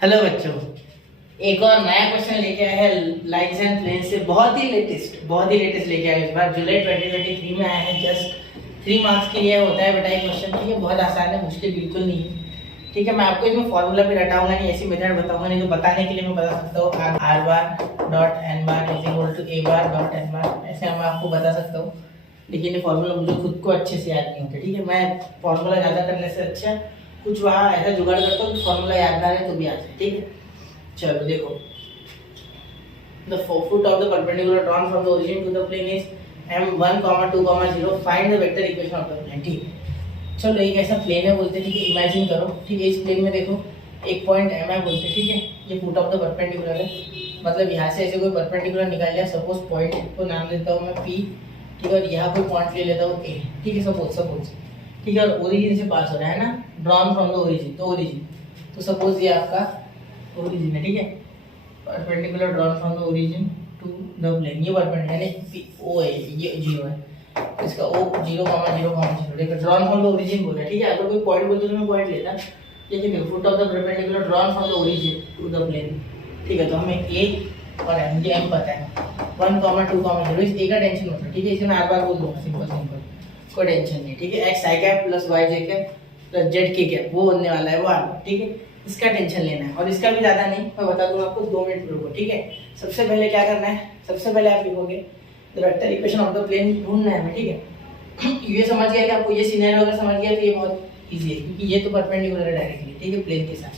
Hello बच्चों, एक और नया क्वेश्चन लेके आए हैं लाइन्स एंड प्लेन से। बहुत ही लेटेस्ट लेके आए इस बार जुलाई 2023 में आए हैं। जस्ट 3 मार्क्स के लिए होता है बेटा ये क्वेश्चन। ठीक है, बहुत आसान है, मुश्किल बिल्कुल नहीं है। ठीक है, मैं आपको इसमें फॉर्मूला भी रटाऊंगा नहीं, ऐसी मेथड बताऊंगा नहीं। तो बताने के लिए मैं बता सकता हूँ R bar dot N bar is equal to A bar dot N bar, ऐसे मैं आपको बता सकता हूँ। लेकिन ये फॉर्मूला मुझे खुद को अच्छे से याद नहीं होता। ठीक है, मैं फॉर्मूला ज़्यादा करने से अच्छा कुछ वहाँ ऐसा जुगाड़ करता हूँ कि फॉर्मूला याद ना रहे तो भी आ जाए। ठीक है, चलो देखो, the foot of the perpendicular drawn from the origin to the plane is m1, 2, 0. Find the vector equation of the plane. ठीक है, चलो एक ऐसा प्लेन है बोलते हैं। ठीक है, इमेजिन करो। ठीक है, इस प्लेन में देखो एक पॉइंट m है बोलते हैं। ठीक है, ये फुट ऑफ द परपेंडिकुलर है, मतलब यहाँ से ऐसे कोई परपेंडिकुलर निकाल लिया। सपोज पॉइंट को नाम देता हूँ मैं p। ठीक है, और यहाँ कोई पॉइंट ले लेता हूँ a। ठीक है, सपोज ठीक है, और ओरिजिन से पास हो रहा है ना, ड्रॉन फ्रॉम द ओरिजिन, तो ओरिजिन, तो सपोज ये आपका ओरिजिन है। ठीक है, perpendicular drawn from the origin to the plane, ये परपेंडिकुलर यानी ओ है, ये 0 है, तो इसका ओ 0, 0, 0। देखो ड्रॉन फ्रॉम द ओरिजिन बोल रहा है। ठीक है, अगर कोई पॉइंट बोलते तो मैं पॉइंट लेता, लेकिन देखो foot of the perpendicular drawn from the origin to the plane. ठीक है, तो हमें ए और एम, ये एम पता है, 1, 2, 0। इस ए का टेंशन होता है। ठीक है, इसे मैं हर बार बोल दूंगा, सिंपल, कोई टेंशन नहीं। ठीक है, एक्स आई कैप प्लस वाई जे कैप प्लस जेड के कैप, वो होने वाला है वो आर। ठीक है, इसका टेंशन लेना है, और इसका भी ज़्यादा नहीं, मैं बता दूंगा आपको, 2 मिनट रुको। ठीक है, सबसे पहले क्या करना है, सबसे पहले आप लिखोगे the vector equation of the plane ढूंढना है हमें। ठीक है, ये समझ गया कि आपको ये सिनेरियो अगर समझ गया तो ये बहुत इजी है, क्योंकि ये तो परपेंडिकुलर है डायरेक्टली। ठीक है, प्लेन के साथ।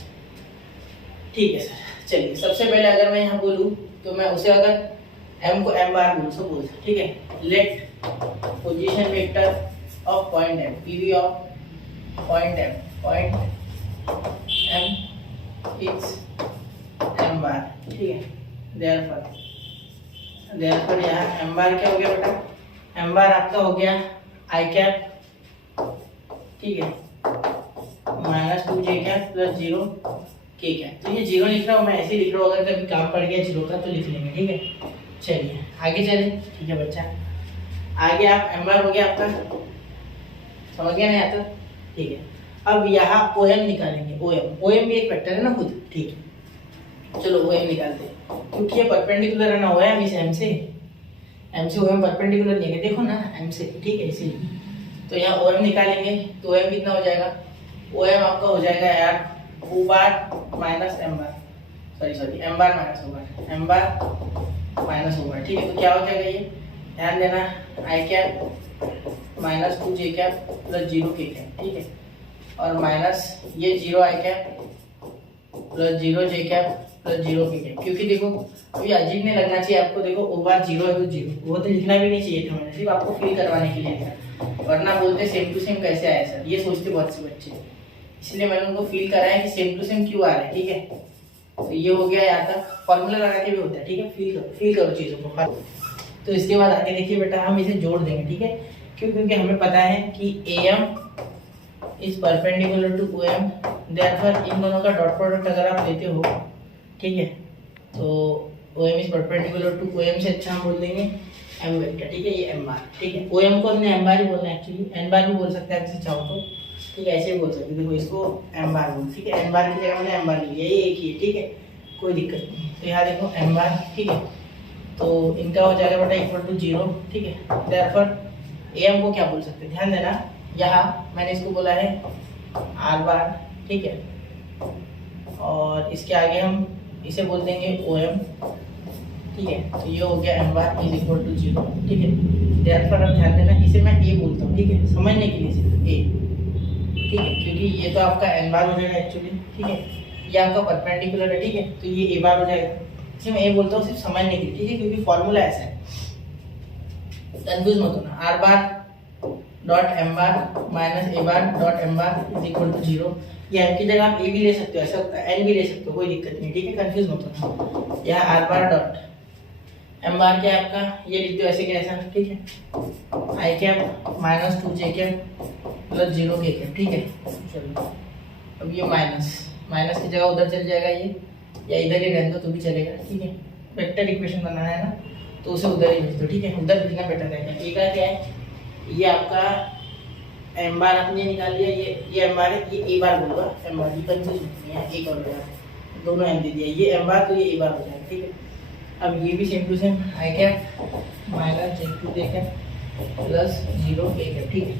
ठीक है सर, चलिए सबसे पहले अगर मैं यहाँ बोलूँ तो मैं उसे अगर m को m बार बोलूँ सपोज। ठीक है, let position vector of point m, PV of point m is m bar। ठीक है, therefore यहाँ m bar क्या हो गया बेटा, m bar आपका हो गया i कैप। ठीक है, -2j cap plus 0 k cap. तो ये 0 लिख रहा हूँ मैं, ऐसे लिख रहा हूँ, अगर कभी काम पड़ गया 0 का तो लिख लेंगे। ठीक है, चलिए आगे चले। ठीक है बच्चा, आगे आप m bar हो गया आपका, समझ गया नहीं आता। ठीक है, अब यहाँ OM निकालेंगे। OM भी एक वेक्टर है ना खुद। ठीक है, चलो OM निकालते हैं, क्योंकि ये परपेंडिकुलर है ना OM इस M से OM परपेंडिकुलर नहीं है, देखो ना M से। ठीक है, इसीलिए तो यहाँ OM निकालेंगे, तो OM कितना हो जाएगा, OM आपका हो जाएगा यार O बार माइनस M बार, sorry M bar minus O बार, M बार माइनस O बार। ठीक है, तो क्या हो जाएगा, ये ध्यान देना, I cap -2j cap plus 0 k cap. ठीक है, और माइनस ये 0 i cap plus 0 j cap plus 0 k cap. क्योंकि देखो अभी अजीब नहीं लगना चाहिए आपको, देखो ओ बार 0 है तो 0, वो तो लिखना भी नहीं चाहिए था, मैंने सिर्फ आपको फील करवाने के लिए, वरना बोलते सेम टू सेम कैसे आया सर, ये सोचते बहुत से बच्चे, इसलिए मैंने उनको फील कराया कि सेम टू सेम क्यों आ रहा है। ठीक है, तो ये हो गया यहाँ तक, फॉर्मूला लगा के भी होता है। ठीक है, फील करो चीज़ों को। तो इसके बाद आगे देखिए बेटा, हम इसे जोड़ देंगे। ठीक है, क्यों, क्योंकि हमें पता है कि AM is perpendicular to OM, therefore इन दोनों का डॉट प्रोडक्ट अगर आप लेते हो, ठीक है, तो OM is perpendicular to OM से अच्छा हम बोल देंगे M वेक्टर। ठीक है, ये M बार। ठीक है, OM को हमने M बार ही बोलना है, एक्चुअली N बार भी बोल सकते हैं आप चाहो तो। ठीक है, ऐसे भी बोल सकते हैं, देखो इसको M बार बोल। ठीक है, N बार की जगह मैंने M बार लिया, ये एक ही है। ठीक है, कोई दिक्कत नहीं। तो यहाँ देखो M बार। ठीक है, तो इनका हो जाएगा बेटा इक्वल टू 0। ठीक है, देयरफॉर AM को क्या बोल सकते हैं, ध्यान देना, यहाँ मैंने इसको बोला है R बार। ठीक है, और इसके आगे हम इसे बोल देंगे OM। ठीक है, तो ये हो गया M bar is equal to 0। ठीक है, देयरफॉर अब ध्यान देना, इसे मैं A बोलता हूँ। ठीक है, समझने के लिए सिर्फ A। ठीक है, क्योंकि ये तो आपका N बार हो जाएगा एक्चुअली। ठीक है, ये आपका परपेंडिकुलर है। ठीक है, तो ये A बार हो जाएगा, इसे मैं A बोलता हूँ सिर्फ समझने के लिए। ठीक है, क्योंकि फॉर्मूला ऐसा है, कंफ्यूज मत होना। R bar dot M bar minus A bar dot M bar is equal to 0। ये M की जगह आप A भी ले सकते हो, ऐसा N भी ले सकते हो, कोई दिक्कत नहीं। ठीक है, कंफ्यूज मत होना। यहाँ R बार डॉट M बार क्या है आपका, ये लिखते हो ऐसे क्या ऐसा। ठीक है, I cap -2j cap plus 0 k cap. ठीक है, चलो अब ये माइनस की जगह उधर चल जाएगा ये, या इधर ही रहने दो तो भी चलेगा। ठीक है, वेक्टर इक्वेशन बनाना है ना, तो उसे उधर ही भेज दो। ठीक है, उधर लिखना बेटर रहेगा। ए का क्या है, ये आपका M बार आपने निकाल लिया, ये M बार है, ये A बार बोलूँगा M बार, कंफ्यूज नहीं है, एक और बार दोनों एम दे दिया, ये एम बार तो ये ए बार हो जाएगा, ठीक है। अब ये भी same to same i cap minus j two j cap plus 0 k cap, ठीक है।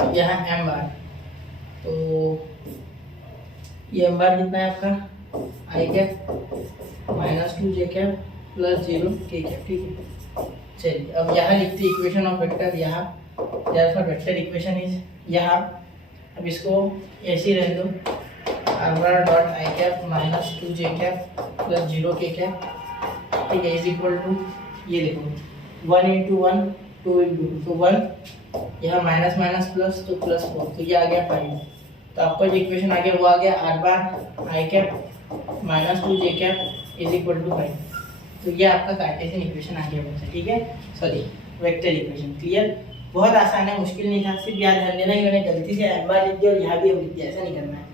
अब यहाँ एम बार, तो ये एम बार कितना है आपका आई cap minus 2 j cap plus 0 k cap, ठीक है। चलिए अब यहाँ लिखते इक्वेशन ऑफ वेक्टर, यहाँ देयरफॉर वेक्टर इक्वेशन इज यहाँ, अब इसको ऐसे रहने दो, are bar dot I cap minus 2 j cap plus 0 k cap, ठीक है, इज इक्वल टू ये देखो 1 इंटू 1 2 इंटू 2, तो 1 यहाँ माइनस माइनस प्लस तो प्लस 4, तो ये आ गया 5। तो आपका जो इक्वेशन आ गया वो आ गया R bar i cap minus 2 j cap is equal to 5। तो ये आपका कार्टेशियन इक्वेशन आ गया बच्चा, ठीक है, सॉरी वेक्टर इक्वेशन। क्लियर, बहुत आसान है, मुश्किल नहीं था, सिर्फ याद ध्यान देना कि मैंने गलती से एम बार लिख दिया और यहाँ भी एम लिख दिया, ऐसा नहीं करना है।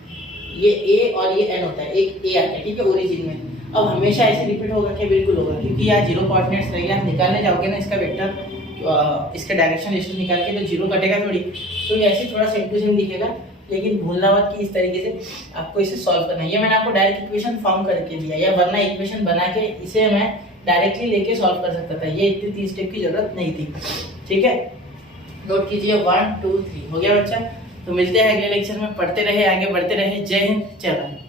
ये ए और ये एन होता है, एक ए आता है, ठीक है, ओरिजिन में। अब हमेशा ऐसे रिपीट होगा क्या? बिल्कुल होगा, क्योंकि यहाँ 0 कोऑर्डिनेट्स रहेंगे, आप निकालने जाओगे ना इसका वेक्टर, इसका डायरेक्शन लिस्ट निकाल के, तो 0 कटेगा थोड़ी, तो ये ऐसे थोड़ा सेम टू सेम दिखेगा, लेकिन भूलना मत कि इस तरीके से आपको इसे सॉल्व करना है। ये मैंने आपको डायरेक्ट इक्वेशन फॉर्म करके दिया, या वरना इक्वेशन बना के इसे मैं डायरेक्टली लेके सॉल्व कर सकता था, ये इतनी 3 स्टेप की जरूरत नहीं थी, ठीक है। नोट कीजिए 1 2 3 हो गया बच्चा। तो मिलते हैं अगले लेक्चर में, पढ़ते रहे, आगे बढ़ते रहे। जय हिंद, जय भारत।